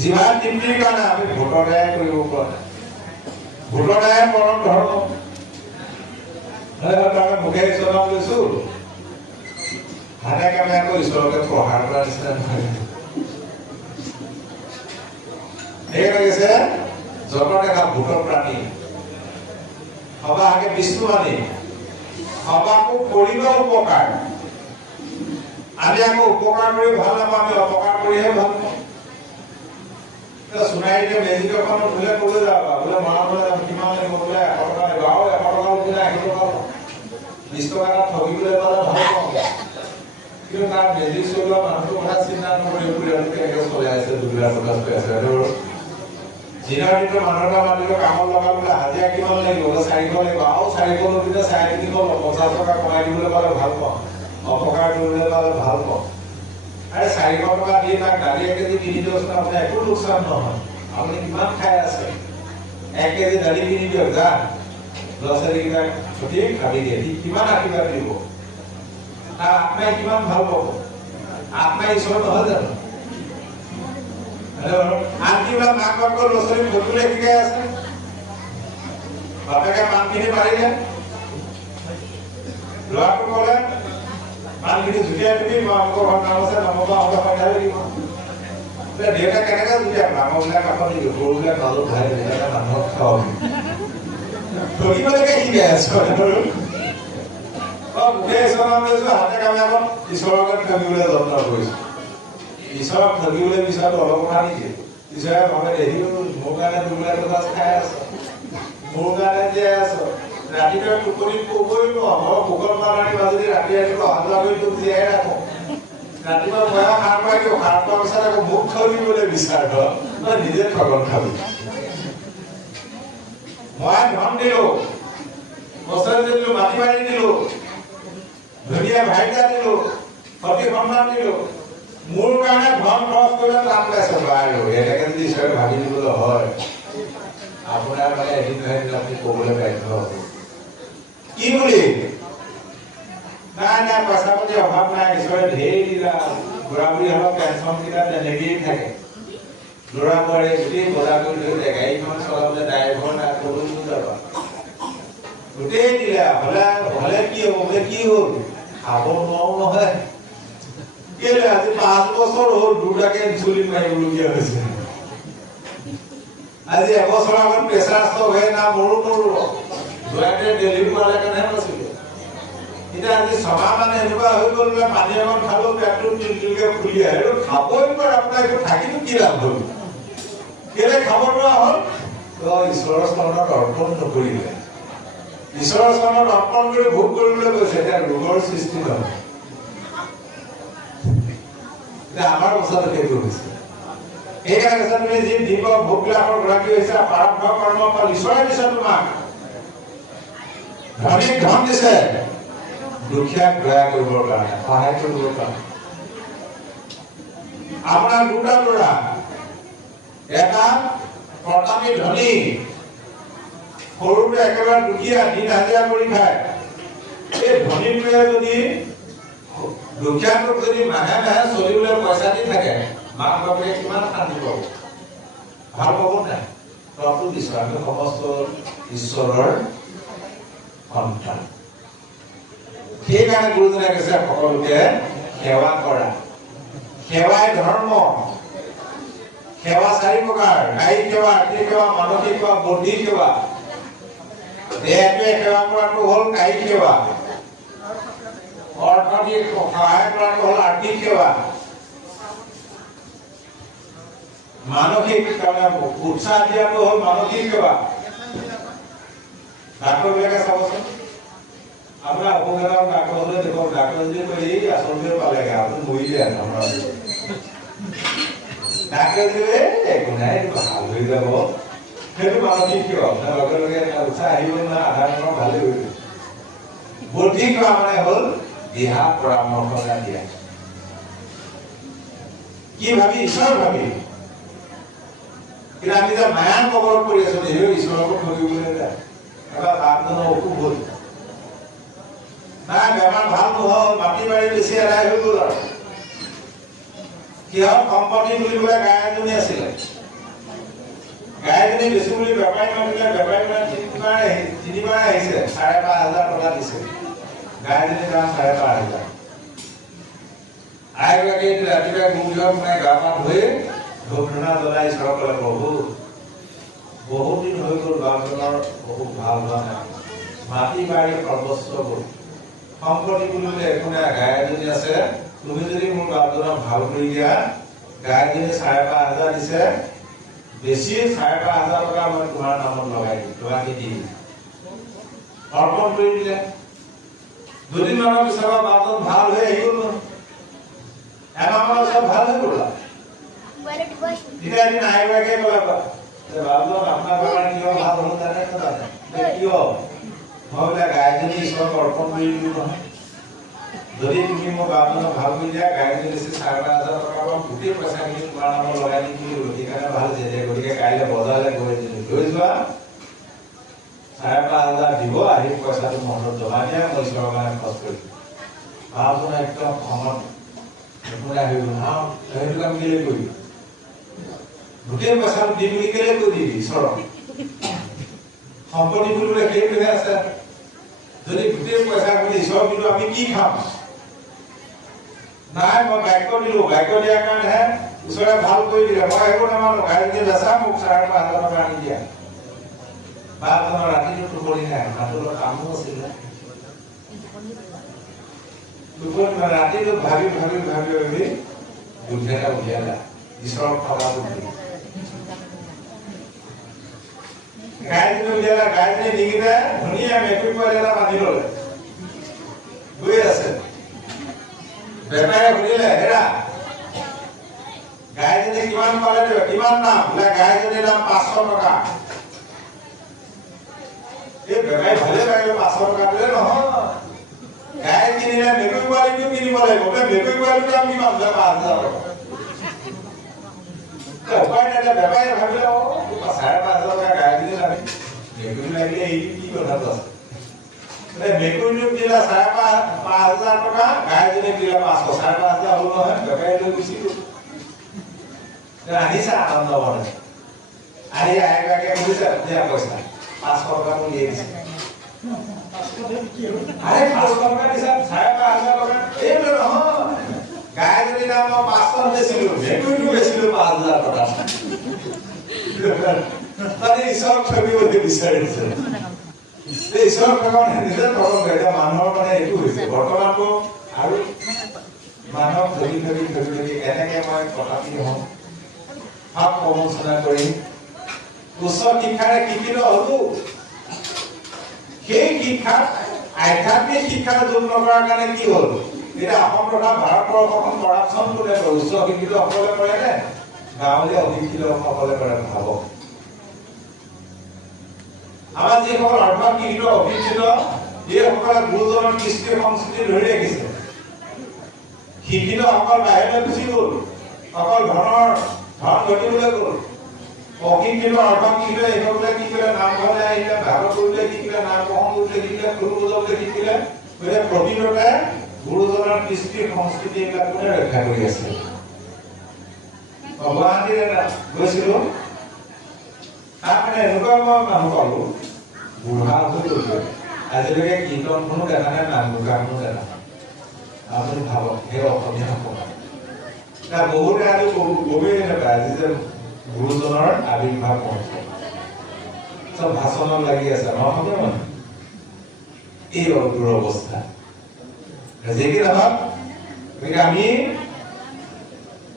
যিমান তৃপ্তিৰ কাৰণে আমি ভোটৰ দায় কৰিব পৰা ভোটৰ দায় পৰম ধৰ্ম আমি মুখে ঈশ্বৰৰ নাম লৈছো হাতে কামে আকৌ ঈশ্বৰকে প্ৰহাৰ কৰাৰ নিচিনা নহয় সেই লাগিছে যত দেখা ভোটৰ প্ৰাণী সবাকে বিষ্ণু মানি সবাকো কৰিব উপকাৰ আমি আকৌ উপকাৰ কৰি ভাল নাপাওঁ আমি অপকাৰ কৰিহে ভাল পাওঁ সোনাৰীতে মেজিক এখন বোলে ক'লৈ যাবা বোলে মৰাবলৈ কিমান লাগিব বোলে 100 টকা লাগিব আৰু 100 টকা বোলে 100 টকা 20 টকা এটা ঠগিবলৈ পালে ভাল পাওঁ কিন্তু তাৰ মেজিক চলোৱা মানুহটো কথা চিন্তা নকৰি কেনেকৈ চলাই আছে দুবিলা প্ৰকাশ কৰি আছে দিনৰ দিনটো মানুহৰ মাতিলে কামত লগাবলৈ হাজিৰা কিমান লাগিব 400 লাগিব আৰু 400 নদিলে 350 50 টকা কমাই দিবলৈ পালে ভাল পাওঁ অপকাৰ কৰিবলৈ পালে ভাল পাওঁ আরে 400 টকা দিয়ে না গাড়ি 1 কেজি কিনি দিওছ না আপনি একো লোকসান নহয় আপনি কিমান খাই আছে 1 কেজি গাড়ি কিনি দিও যা লছারি কিনা ছটি খাবি দিয়ে কিমান আশীৰ্বাদ দিব আপনি কিমান ভাল পাব আপনি ঈশ্বৰ নহয় জানো হেল্ল আনকিবা মাক বাপৰ লছাৰি ফটোলে শিকাই আছে বাপেকে মান কিনি মাৰিলে ল'ৰাটো ক'লে মানখিনি জুটিয়াই তুমি মাকৰ নাম আছে নামবা আমৰা ফাইনাল দিব তে দেউতা কেনেকৈ জুটিয়াই নামবিলাক কাপত দিব গৰুবিলাক নালো খাই দেউতা মানুহক খাও ধৰিবলৈকে শিকাই আছো মুখে ঈশ্বৰৰ নাম লৈছো হাতে কামে আকৌ ঈশ্বৰকে ঠগিবলৈ যত্ন কৰিছো ঈশ্বৰক ঠগিবলৈ বিচাৰটো অলপ কথা নেকি ঈশ্বৰে ভাবে দেখিলো মোৰ কাৰণে দুবিলাক কথা খাই আছ মোৰ কাৰণে জীয়াই আছ ৰাতিপুৱা টোপনি কবই মই ভোকৰ মাৰি বাজুৰি ৰাতি ৰাতিপুৱা অহা কৰি তোক জীয়াই ৰাখো ৰাতিপুৱা মই সাৰ পাই দিওঁ সাৰ পোৱাৰ পিছত আকৌ মোক ঠগিবলৈ বিচাৰ মই নিজে ঠগন খাবি মই ধন দিলো বছৰে দিলো মাটি বাৰী দিলো ধুনীয়া ভাইটা দিলো সতী সন্মান দিলো মোৰ কাৰণে ধন খৰচ কৰিলে টান পাইছে বাৰু এনেকে যদি ঈশ্বৰে ভাবি দিবলৈ হয় আপোনাৰ মানে এদিন নহয় আপুনি ক'বলৈ বাধ্য হ'ব কি বুলি নাই পইচা পাতি অভাৱ নাই ঈশ্বৰে ঢেৰ দিলা বুঢ়া বুঢ়ী হওক পেঞ্চন কেইটা তেনেকেই থাকে ল'ৰা বোৱাৰী গোটেই বজাৰ কৰি ধৰিলে গাড়ীখন চলাবলৈ ড্ৰাইভাৰ নাই ক'লৈ যাবা গোটেই দিলা হ'লে কি হ'ব বোলে কি হ'ল খাব নোৱাৰো নহয় কেলে আজি 5 বছৰ হ'ল দুটাকে ইনচুলিন মাৰিবলগীয়া হৈছে আজি এবছৰ আগত প্ৰেছাৰ ষ্টক হৈ না মৰো যোৱাতে ডেলিভাৰী পালে কাৰণে নাছিলে এতিয়া আজি সমাহ মানে এনেকুৱা হৈ গ'ল পানী এখন খালো পেটটো তিলকে ফুলি আহে খাবই নোৱাৰে আপোনাৰ একো থাকিব কি লাভ হ'ল কেলে খাব নোৱাৰা হ'ল ঈশ্বৰৰ চৰণত অৰ্পণ নকৰিলে ঈশ্বৰৰ চৰণত অৰ্পণ কৰি ভোগ কৰিবলৈ কৈছে এতিয়া ৰোগৰ সৃষ্টি নহয় এতিয়া আমাৰ অৱস্থাটো সেইটো হৈছে সেইকাৰণে তুমি যি দিব ভোগ লাভৰ গৰাকী হৈছে প্ৰাৰব্ধ কৰ্ম ফল ঈশ্বৰে দিছে তোমাক ধনীক ধন দিছে দুখীয়াক দয়া কৰিবৰ কাৰণে সহায় কৰিবৰ কাৰণে আপোনাৰ দুটা ল'ৰা এটা প্ৰতাপী ধনী সৰুতে একেবাৰে দুখীয়া দিন হাজিৰা কৰি খায় এই ধনীটোৱে যদি দুখীয়াটোক যদি মাহে মাহে চলিবলৈ পইচা দি থাকে মাক বাপেকে কিমান শান্তি পাব ভাল পাব নাই প্ৰভু দিছো আমি সমস্ত ঈশ্বৰৰ সন্তান সেইকাৰণে গুৰুজনে কৈছে সকলোকে সেৱা কৰা সেৱাই ধৰ্ম সেৱা 4 প্ৰকাৰ কায়িক সেৱা আৰ্থিক সেৱা মানসিক সেৱা বৌদ্ধিক সেৱা দেহটোৱে সেৱা কৰাটো হ'ল কায়িক সেৱা অৰ্থনৈতিক সহায় কৰাটো হ'ল আৰ্থিক সেৱা মানসিক উৎসাহ দিয়াটো হ'ল মানসিক সেৱা ডাক্তৰবিলাকে চাবচোন আপোনাৰ অসুবিধা ডাক্তৰ হ'লে দেখক ডাক্তৰ যদি কয় এই আচলতে পালেগে আপুনি মৰিলে আপোনাৰ ডাকে দিলে একো নাই ভাল হৈ যাব সেইটো মানসিক কিয় আপোনাৰ লগে লগে উৎসাহ আহিব না আধাৰ ঘণ্টা ভালেই হৈ গ'ল বুদ্ধি কোৱা মানে হ'ল দিহা পৰামৰ্শ দিয়া কি ভাবি ঈশ্বৰ ভাবি কিন্তু আমি যে মায়াৰ কবলত পৰি আছো দেহ ঈশ্বৰক ধৰিবলৈ যায় এবাৰ বাপজনৰ অসুখ হ'ল নাই বেমাৰ ভাল নহ'ল মাটি বাৰী বেছি এৰাই হৈ গ'ল আৰু কিহৰ সম্পত্তি বুলিবলৈ গাই এজনী আছিলে গাইজনী বেছি বুলি বেপাৰী মাতিলে বেপাৰী তিনিবাৰ আহিছে ৫,৫০০ টকা দিছে গাইজনীৰ দাম ৫,৫০০ আইগৰাকী ৰাতিপুৱা গুৰুজক মানে গা পা ধুই ধূপ ধূনা জ্বলাই ঈশ্বৰক ক'লে প্ৰভু বহুত দিন হৈ গ'ল বাপজনৰ বহুত ভাল হোৱা নাই মাটি বাৰী সৰ্বস্ব গ'ল সম্পত্তি বুলিলে একো নাই গাই এজনী আছে তুমি যদি মোৰ বাপজনক ভাল কৰি দিয়া গাইজনী ৫,৫০০ দিছে বেছি ৫,৫০০ টকা মই তোমাৰ নামত লগাই দিম তোমাকে দি অৰ্পণ কৰি দিলে দুদিনমানৰ পিছত বাপজন ভাল হৈ আহি গ'ল এমাহমানৰ পিছত ভাল হৈ গ'ল তেতিয়া এদিন আইগৰাকীয়ে ক'লে বাপজন আপোনাৰ বেমাৰ কিয় ভাল হ'ল জানে কিয় মই বোলে গাইজনী ঈশ্বৰক অৰ্পণ কৰি দিলোঁ নহয় যদি তুমি মোৰ বাপজনক ভাল কৰি দিয়া গাইজনী বেছি ৫,৫০০ টকা পাম গোটেই পইচাখিনি তোমাৰ নামত লগাই দিম বুলি সেইকাৰণে ভাল হৈছে গতিকে কাইলৈ বজাৰলৈ গৈ লৈ যোৱা ৫,৫০০ দিব আহি পইচাটো মনত জমা দিয়া মই ঈশ্বৰৰ কাৰণে খৰচ কৰিম বাপজনে একদম খঙত হৈ গ'ল সেইটো কাম কেলে কৰিবি গোটেই পইচাটো দিম বুলি কেলে কৈ দিবি ঈশ্বৰক সম্পত্তি বুলিবলৈ সেইটোহে আছে যদি গোটেই পইচা বুলি ঈশ্বৰ কিন্তু আমি কি খাম নাই মই বাক্য দিলোঁ বাক্য দিয়াৰ কাৰণেহে ঈশ্বৰে ভাল কৰি দিলে মই একো নামানো গাড়ী বেচা মোক ৫,৫০০ টকা আনি দিয়া বাপজনৰ ৰাতিটো টোপনি নাই হাতৰ কামো আছিলে ৰাতিটো ভাবি ভাবি ভাবি ভাবি বুদ্ধি এটা উলিয়ালা ঈশ্বৰক থকা বুদ্ধি গাইজনী উলিয়ালা গাইজনী ডিঙিতে ধুনীয়া মেকুৰী পোৱালি এটা বান্ধি ল'লে গৈ আছে বেপাৰীয়ে সুধিলে হেৰা গাইজনী কিমান পালে দিব কিমান দাম বোলে গাইজনীৰ দাম ৫০০ টকা এই বেপাৰী ভালে পাইলে ৫০০ টকা বোলে নহয় গাই কিনিলে মেকুৰী পোৱালিটো কিনিব লাগিব বোলে মেকুৰী পোৱালিটোৰ দাম কিমান বোলে ৫,০০০ টকা উপায় নাই বেপাৰীয়ে ভাবিলে ৫,৫০০ টকা গাইজনী লাগে মেকুৰী লাগিলে এই কি কথাটো আছে মেকুৰীটোক দিলে ৫,৫০০ টকা গাইজনীক দিলে ৫০০ ৫,৫০০ হ'ল নহয় বেপাৰী লৈ গুচি গ'ল আহিছে আনন্দ মনে আহি আইগৰাকীয়ে সুধিছে দিয়া পইচা ৫০০ টকা মোক দিয়ে দিছে আৰে ৫০০ টাকা দিছা ৫,৫০০ টাকা এই বলে নহয় গাইজনীৰ দাম মই ৫০০ বেচিলো মেকুৰীটো বেচিলো ৫,০০০ টকা তাৰে ঈশ্বৰক ঠগিবলৈ বিচাৰিছে ঈশ্বৰক ঠগন নিজে ঠগক এতিয়া মানুহৰ মানে এইটো হৈছে বৰ্তমানটো আৰু মানুহক ঠগি ঠগি ঠগি ঠগি এনেকে মই কথাটি হওঁ ভাৱ প্ৰবঞ্চনা কৰি উচ্চ শিক্ষাৰে শিক্ষিত হলো সেই শিক্ষাত আধ্যাত্মিক শিক্ষাৰ যোগ নকৰাৰ কাৰণে কি হ'ল এতিয়া অসম তথা ভাৰতবৰ্ষখন কৰাপশ্যন কোনে কৰে উচ্চ শিক্ষিত সকলে কৰে নে গাঁৱলীয়া অশিক্ষিত সকলে কৰে ভাবক আমাৰ যিসকল অৰ্ধশিক্ষিত অশিক্ষিত এইসকলে গুৰুজনৰ কৃষ্টি সংস্কৃতি ধৰি ৰাখিছে শিক্ষিত সকল বাহিৰলৈ গুচি গ'ল অকল ধন ঘটিবলৈ গ'ল অশিক্ষিত অৰ্ধশিক্ষিত এইসকলে কি কৰিলে নামঘৰলৈ আহিলে ভাগৱত কৰিলে কি কৰিলে নাম গ্ৰহণ কৰিলে কি কৰিলে খোল বজাবলৈ কি কৰিলে গতিকে প্ৰতিটোতে গুৰুজনৰ কৃষ্টি সংস্কৃতি এইবিলাক কোনে ৰক্ষা কৰি আছে গুৱাহাটীত গৈছিলো তাত মানে এনেকুৱা মই মানুহ পালো বুঢ়া হৈ গৈছে আজিলৈকে কীৰ্তনখনো দেখা নাই নাম গানো দেখা আপুনি ভাবক সেই অসমীয়া বহুতে আজি গমেই নাপায় আজি যে গুৰুজনৰ আবিৰ্ভাৱ মঞ্চ চব ভাষণত লাগি আছে নহয় মানে এই দুৰৱস্থা যিকি নহওক আমি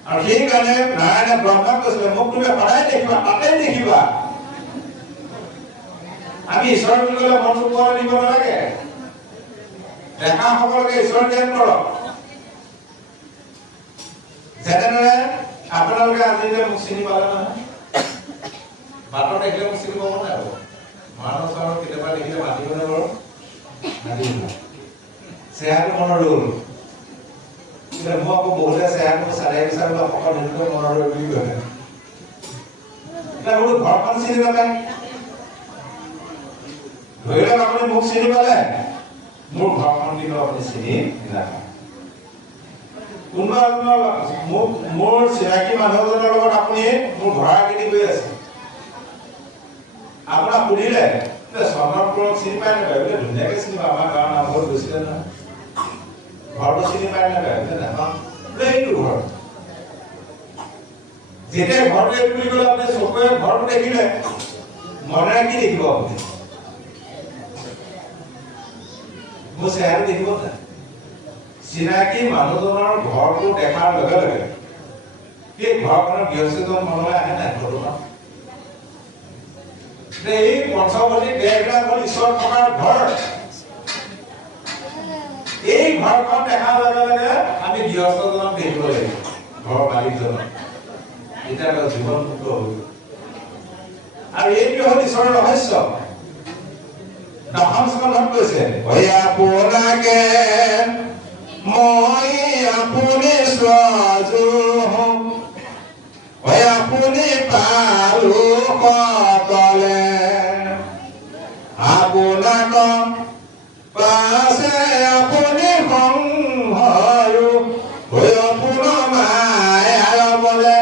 আৰু সেইকাৰণে নাৰায়ণে ব্ৰহ্মাক কৈছিলে মোক তুমি সদায় দেখিবা তাতে দেখিবা আমি ঈশ্বৰ বুলি ক'লে মনটো পোৱা দিব নালাগে দেখা সকলোকে ঈশ্বৰ জ্ঞান কৰক যেনেদৰে আপোনালোকে আজিলে মোক চিনি পালে নহয় বাটত দেখিলে মোক চিনি পাব নাই মানুহ চাহৰ কেতিয়াবা দেখিলে মাতিবনে বাৰু মাতিব চেহাটো মনত ৰ'ল কিন্তু মই আকৌ বহুতে চেহাটো চালে বিচাৰিব সকলো দিনটো মনত ৰ'ল বুলি কয় এতিয়া বোলো ঘৰখন চিনি নাপায় ধৰি লওক আপুনি মোক চিনি পালে মোৰ ঘৰখন কিন্তু আপুনি চিনি নাপায় কোনোবা মোৰ চিনাকি মানুহজনৰ লগত আপুনি মোৰ ঘৰ কিনি গৈ আছে আপোনাক সুধিলে চন্দনপুৰক চিনি পায় নাপায় বোলে ধুনীয়াকে চিনি পায় আমাৰ গাঁৱৰ নামঘৰত গৈছিলে নহয় ঘৰটো চিনি পায় নাপায় বোলে নাপাওঁ বোলে এইটো ঘৰ যেতিয়া ঘৰটো এইটো বুলি ক'লে আপুনি চকুৰে ঘৰটো দেখিলে মনেৰে কি দেখিব আপুনি মোৰ চেহেৰাটো দেখিব নাই চিনাকি মানুহজনৰ ঘৰটো দেখাৰ লগে লগে সেই ঘৰখনৰ গৃহস্থজন মনলৈ আহে নাই ঘৰটো এই পঞ্চৱতী দেহবিলাক হ'ল ঈশ্বৰ থকাৰ ঘৰ এই ঘৰখন দেখাৰ লগে লগে আমি গৃহস্থজনক দেখিব লাগিব ঘৰৰ মালিকজনক এতিয়া জীৱন মুক্ত হ'ব আৰু এইটো হ'ল ঈশ্বৰৰ ৰহস্য দশম স্কন্ধত কৈছে আপোনাকে মই আপুনি স্বজু আপুনি পাৰো সকলে আপোনাক পাছে আপুনি সংহৰো আপোনাৰ মায়াৰ বলে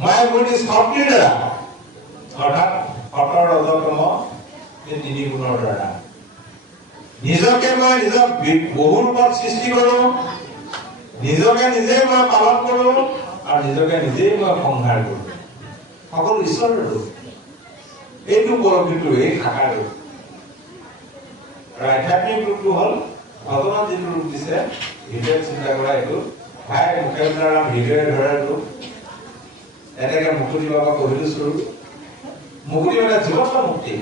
মায়া বুলি শক্তিৰ দ্বাৰা অৰ্থাৎ সতৰ ৰজতম এই তিনি গুণৰ দ্বাৰা নিজকে মই নিজক বহু ৰূপত সৃষ্টি কৰো নিজকে নিজে মই পালন কৰো আৰু নিজকে নিজেই মই সংহাৰ কৰো সকলো ঈশ্বৰৰ ৰূপ এইটো পৰকৃত এই শাখাৰ ৰূপ আৰু আধ্যাত্মিক ৰূপটো হ'ল ভগৱান যিটো ৰূপ দিছে হৃদয়ত চিন্তা কৰা এইটো ভাই মুখে দ্বাৰা হৃদয়ে ধৰা ৰূপ এনেকে মুকুতি বাবা কহিলো স্বৰূপ মুকুতি মানে জীৱন্ত মুক্তি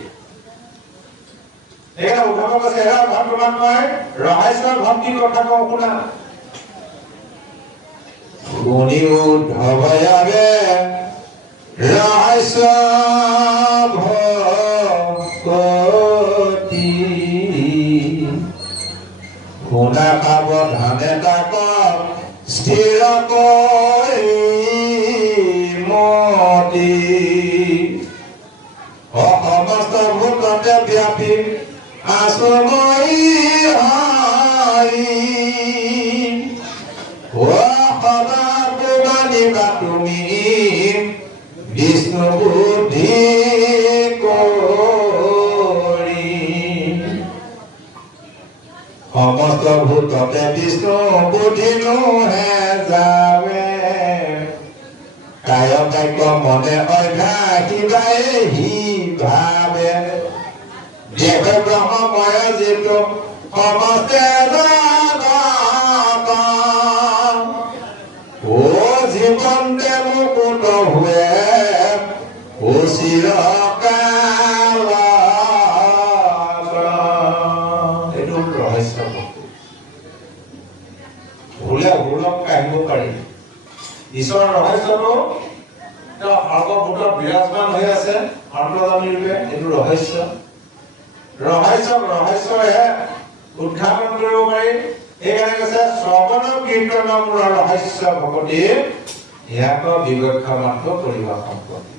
এখানে উদ্ভাবক আছে এৰা ভগবান নয় ৰহস্য ভক্তি কথা কও শুনা গুণী উদ্ধবয়াবে ৰহস্য ভক্তি শুনা সাৱধানে তাক স্থিৰ কৰি মতি সমস্ত ভূততে ব্যাপী আসময়ী সদা মানিবা তুমি বিষ্ণু বুদ্ধি কৰি সমস্ত ভূততে বিষ্ণু বুদ্ধি নুহে যাবে কায় কাক্য মনে অভ্যাসিবাই হি ভাবে দেহ ব্ৰহ্মময় যিটো সমস্তে ও জীৱন্তে মুকুত হুৱে ও চিৰকাল এইটো ৰহস্য ভুলে ভুলক কাঢ়িব পাৰি ঈশ্বৰৰ ৰহস্যটো তেওঁ সৰ্বভূতত বিৰাজমান হৈ আছে অন্তৰ্যামী ৰূপে এইটো ৰহস্য ৰহস্যহে উদ্ঘাটন কৰিব পাৰি এইকাৰণে কৈছে শ্ৰৱণ কীৰ্তন ৰহস্য ভকতি ইয়াক বিবক্ষ মাত্ৰ কৰিব সম্পত্তি